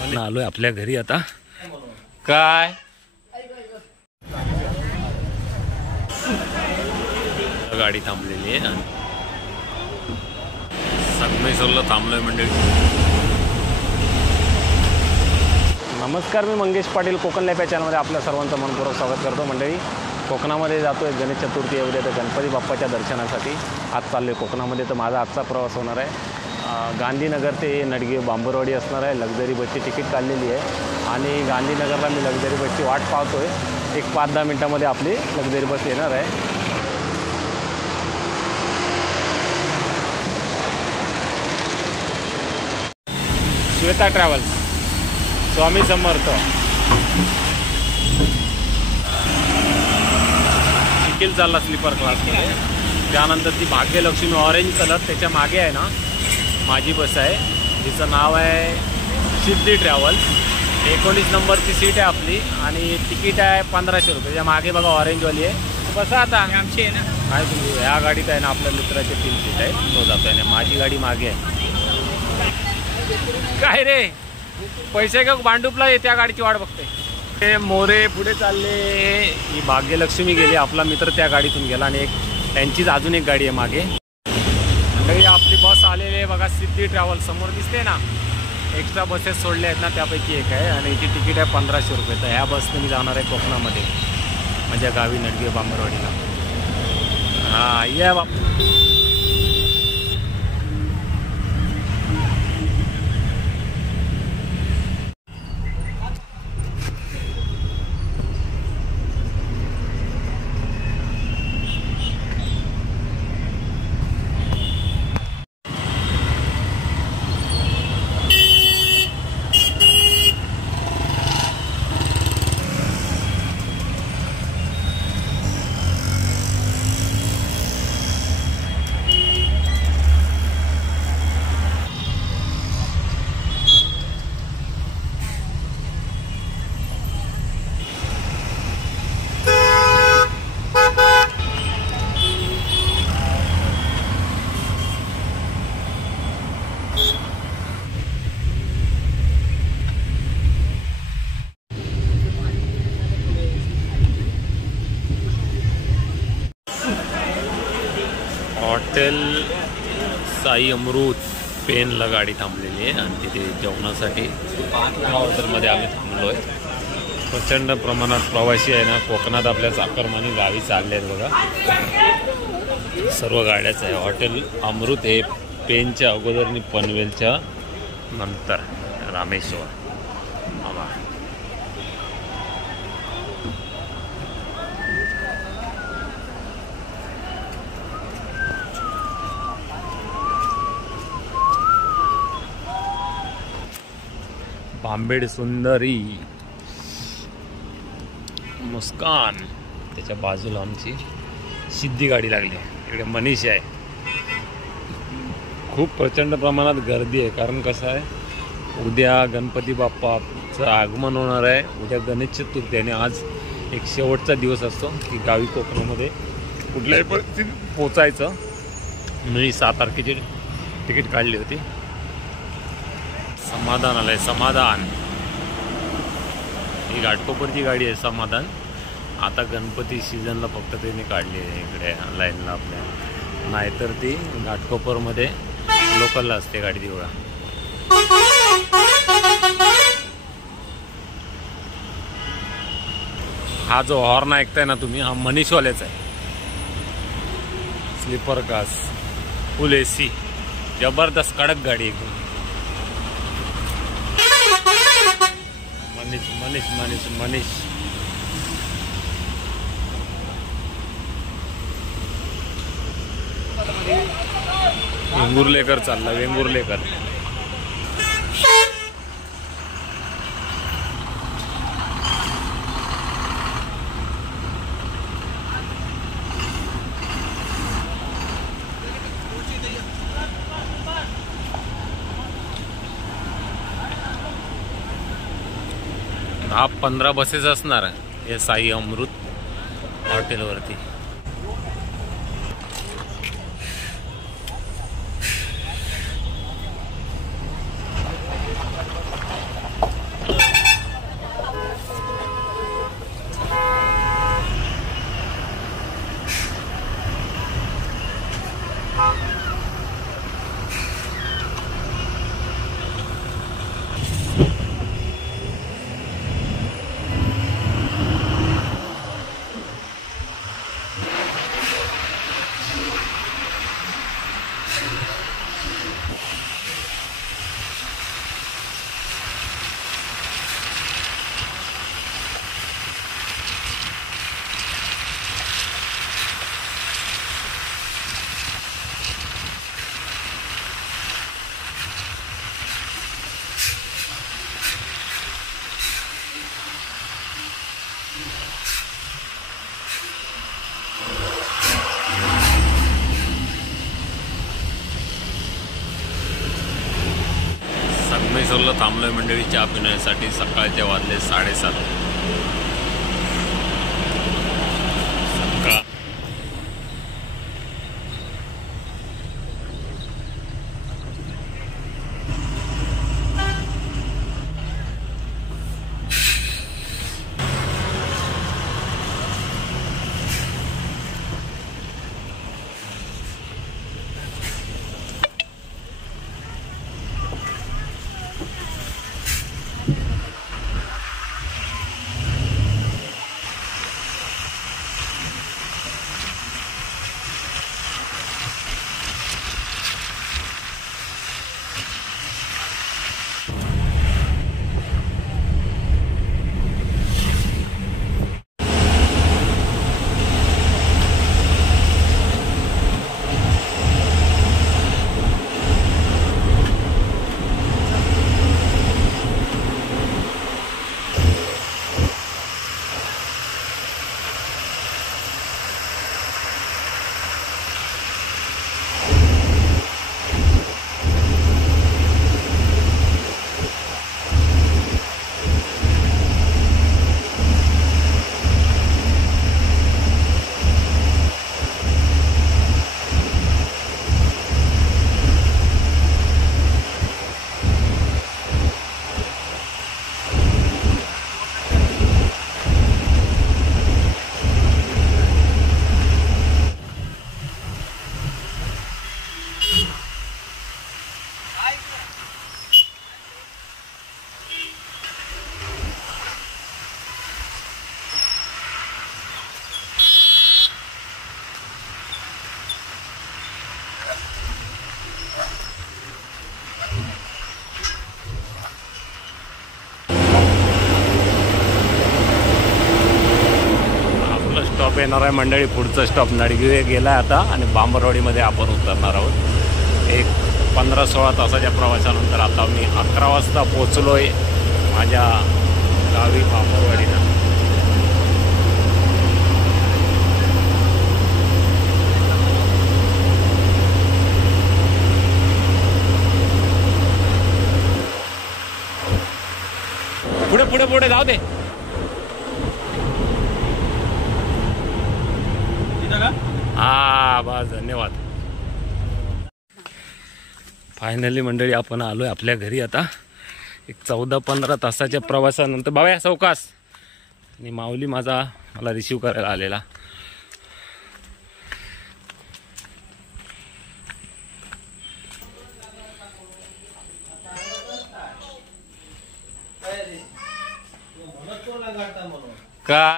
आलोय आपल्या घरी आता। काय गाडी थांबलेली आहे, संगमेश्वरला थांबलोय मंडळी। नमस्कार, मी मंगेश पाटील, कोकण लाईफ या चॅनलमध्ये आपल्या सर्वांचं मनपूर्वक स्वागत करतो मंडळी। कोकणामध्ये जातोय गणेश चतुर्थी एवढे तर गणपती बाप्पाच्या दर्शनासाठी आज चाललोय कोकणामध्ये। तर माझा आजचा प्रवास होणार आहे गांधीनगर ते नडगे बांबरवाडी असणार आहे। लक्झरी बसची तिकीट काढलेली आहे आणि गांधीनगरला मी लक्झरी बसची वाट पाहतोय। एक 5-10 मिनिटांमध्ये आपली लक्झरी बस येणार आहे। श्वेता ट्रॅव्हल्स, स्वामी समर्थ, निखिल चालला स्लीपर क्लासमध्ये। त्यानंतर ती भाग्यलक्ष्मी ऑरेंज कलर त्याच्या मागे आहे ना, माझी बस आहे, जिचं नाव आहे सिद्धी ट्रॅव्हल्स। 19 नंबरची सीट आहे आपली आणि तिकीट आहे 1500 रुपये। त्या मागे बघा ऑरेंजवाली आहे, बसा आता आमची आहे ना। काय तुम्ही ह्या गाडीत आहे ना, आपल्या मित्राचे 3 सीट आहे, तो जातोय ना। माझी गाडी मागे आहे। काय रे पैसे का भांडूपला त्या गाडीची वाट बघते। ते मोरे पुढे चालले, ही भाग्यलक्ष्मी गेली, आपला मित्र त्या गाडीतून गेला आणि त्यांचीच अजून एक गाडी आहे मागे। तरी आपली बस आलेली आहे बघा, सिद्धी ट्रॅव्हल्स समोर दिसते ना। एक्स्ट्रा बसेस सोडले आहेत ना, त्यापैकी एक आहे आणि याची तिकीट आहे 1500 रुपये। तर ह्या बसने मी जाणार आहे कोकणामध्ये, माझ्या गावी नडगे बांबरवाडीला। हां या बाप, हॉटेल साई अमृत पेनला गाडी थांबलेली आहे आणि तिथे जेवणासाठी हॉटेलमध्ये आम्ही थांबलो आहे। प्रचंड प्रमाणात प्रवासी आहे ना, कोकणात आपल्या चाकरमानी गावी चालले आहेत बघा। सर्व गाड्याच आहे। हॉटेल अमृत हे पेनच्या अगोदर आणि पनवेलच्या नंतर रामेश्वर। आम्हा बांबेड सुंदरी मुस्कान, त्याच्या बाजूला आमची सिद्धी गाडी लागली। इकडे मनीष आहे। खूप प्रचंड प्रमाणात गर्दी आहे, कारण कसं आहे उद्या गणपती बाप्पाचं आगमन होणार आहे। उद्या गणेश चतुर्थी आणि आज एक शेवटचा दिवस असतो की गावी कोकणामध्ये कुठल्याही परिस्थितीत पोचायचं। मी 7 तारखेची तिकीट काढली होती। समाधान आलंय, समाधान। ही घाटकोपरची गाडी आहे समाधान। आता गणपती सीझनला फक्त त्यांनी काढली आहे इकडे लाईनला आपल्या, नाहीतर ती घाटकोपरमध्ये लोकलला असते गाडी ती बघा। हा जो हॉर्न ऐकताय ना तुम्ही, हा मनीषवाल्याचा आहे। स्लीपर क्लास, फुल AC, जबरदस्त कडक गाडी एकदम। मनीष मनीष मनीष मनीष वेंगुर्लेकर चालला, वेंगुर्लेकर। हा 15 बसेस असणार हे साई अमृत हॉटेलवरती। संगमेश्वरला थांबलोय मंडळी चहा पिण्यासाठी. सकाळचे वाजले 7:30. सकाळ स्टॉप येणार आहे मंडळी. पुढचा स्टॉप नडगिवे गेला आता आणि बांबरवाडीमध्ये आपण उतरणार आहोत. एक 15-16 तासाच्या प्रवासानंतर आता मी 11 वाजता पोचलोय माझ्या गावी बांबरवाडीला. पुढे पुढे पुढे जाऊ दे. हा बस धन्यवाद. फायनली मंडळी आपण आलोय आपल्या घरी. आता एक 14-15 तासाच्या प्रवासानंतर बाबा सावकाश आणि माऊली मला रिसीव्ह करायला आलेला. का